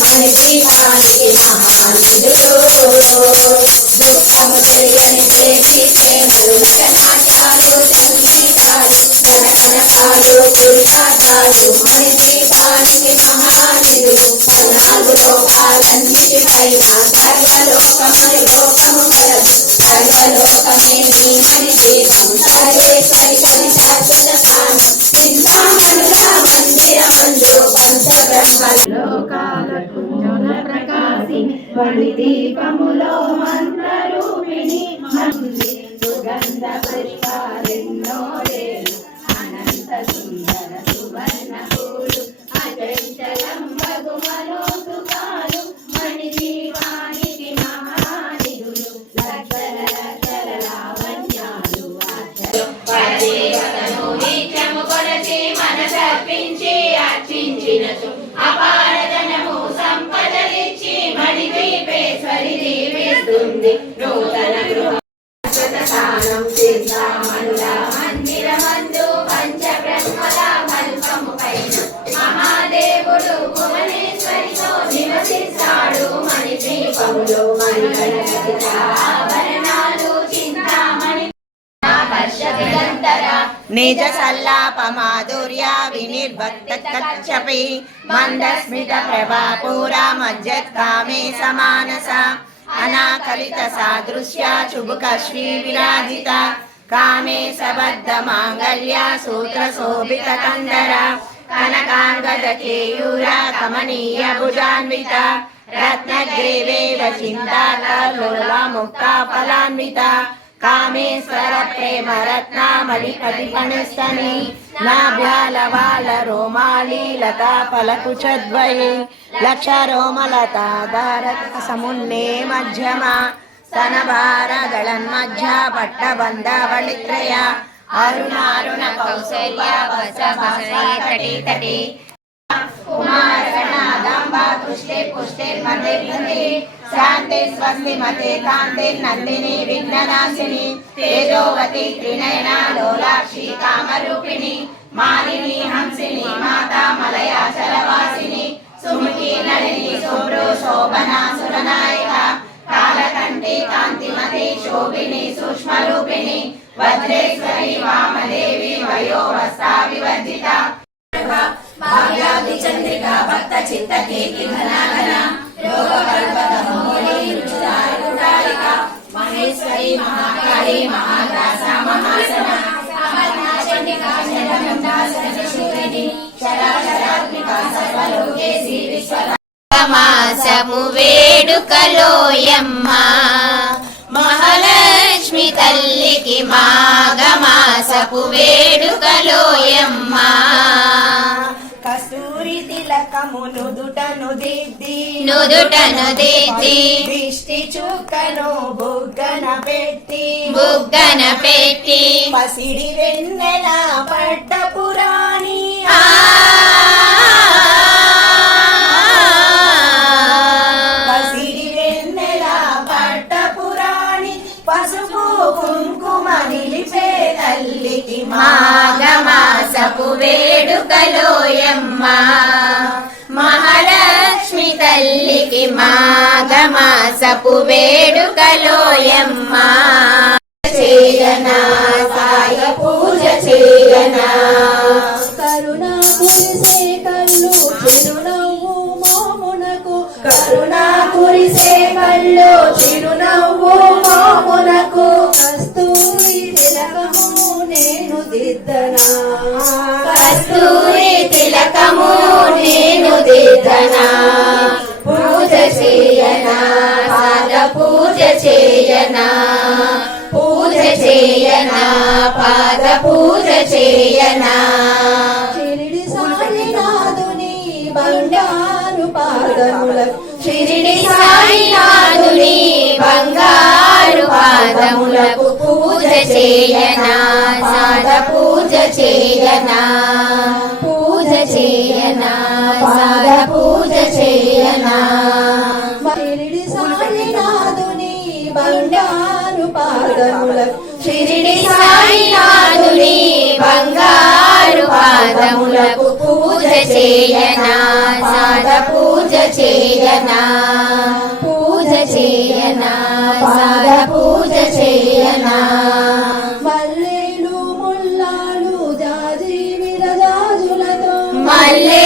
మణి దీపానికి మహానిధులు దుఃఖము తెలియని దేవి ప్రేమలు నటనాట్యాలు సంగీతాలు కనకనకాలు పురుషార్థాలు మణి దీపానికి మహానిధులు 14 లోకాలన్నిటిపైన సర్వలోకమని లోకము కలదు సర్వలోకమే నీ మణి దీపం సర్వేశ్వరి కలి శాశ్వత స్థానం చింతామణుల మందిరమందు పంచబ్రహ్మలోకాలకు మణి దీపములో మంత్రరూపిణి సుగంధ పుష్పాలెన్నో అనంత సుందర సువర్ణ పూలు అచంచలం బగుమనోసుకాలు మణి దీపానికి మహానిధులు లక్షల లక్షల లావణ్యాలు పరదేవతను నిత్యము కొలచి మనసర్పించి అర్చించినచు అపారధనము సంపదలిచ్చి మణి దీపేశ్వరి దీవిస్తుంది నూతన గృహ స్థానం చింతామణుల మందిరమందు పంచబ్రహ్మల కల్పము పైన మహాదేవుడు భువనేశ్వరితో నివసిస్తాడు మణి దీపములో మణిగణగణిత ఆభరణాలు చింతామణి నిజ సల్లాప మాధుర్య వినిర్భక్త కచ్చపి మందస్మిత ప్రభా పూరా మజ్జత్ కామే సమానస అనాకలిత సాదృశ్య చుబుకశ్రీ విరాజిత కామే సబద్ధ మాంగళ్య సూత్ర శోభిత కందర కనకాంగద కేయూర కమనీయ భుజాన్విత రత్నగ్రీవేవ చింతాలోల ముక్తా ఫలాన్విత కామేశ్వర ప్రేమ రత్నామణి కటిపణిస్తని నాభ్యాలవాల రోమాళి లతా ఫలకుచద్వయే లక్ష రోమలతా ధారక సమున్నే మధ్యమ స్తనభారగళన్మధ్య పట్టబంధవళిత్రయ అరుణారుణ కౌసల్య వసభాసతటి తటి కుమారగణాదాంబా పుష్టే పుష్టే మధ్యే శాంతి స్వస్తి మతే కాంతి నందిని విఘ్ననాశిని తేజోవతి త్రినయనా లోలాక్షి కామరూపిణి మాలిని హంసిని మాతా మలయాచలవాసిని సుముఖి నళిని శోభ్రు శోభనా సురనాయక కాలకంఠి కాంతిమతి శోభిని సూక్ష్మరూపిణి వజ్రేశ్వరి వామదేవి వయోవస్థా వివర్జిత భాగ్యాది చంద్రిక భక్త చిత్త కేకి ఘనాఘన యోగ కల్పత మోహి రుచితారిక మహేశ్వరి మహాకాళి మహాగ్రాస మహాసన అమర్నా చండికా శరణి చరాచరాత్మిక సర్వలోకేసి విశ్వమాసము వేడుకలోయమ్మ మహాలక్ష్మి తల్లికి మాఘమాసపు వేడుకలోయమ్మ కస్తూరి తిలకము నుదుటను దిద్ది దృష్టి చుక్కను బుగ్గన పెట్టి పసిడి వెన్నెల పట్టపురాణి పసిడి వెన్నెల పట్టపురాణి పసుపు కుంకుమ నిలిపే తల్లికి మాఘమాసపు వేడుకలోయమ్మ మహాలక్ష్మి తల్లికి మాఘమాసపు వేడుకలోయమ్మ చేయనా సాయ పూజ చేయనా కరుణా కురిసే కళ్ళు చిరునవ్వు మోమునకు కరుణా కురిసే కళ్ళు చిరునవ్వు మోమునకు కస్తూరి తిలకము నేను దిద్దనా కస్తూరి తిలకము నేను దిద్దనా పూజ చేయనా పాద పూజ చేయనా పూజ చేయనా పాద పూజ చేయనా షిరిడి సాయినాథుని బంగారు పాదములకు షిరిడి సాయినాథుని బంగారు పాదములకు పూజ చేయనా పాద పూజ చేయనా పూజ చేయనా పాద పూజ చేయనా షిరిడి సాయినాథుని బంగారు పాదములకు షిరిడి సాయినాథుని బంగారు పాదములకు పూజ చేయనా సాద పూజ చేయనా పూజ చేయనా సాద పూజ చేయనా మల్లెలు ముల్లాలు జాజి విరజాజులతో మల్లె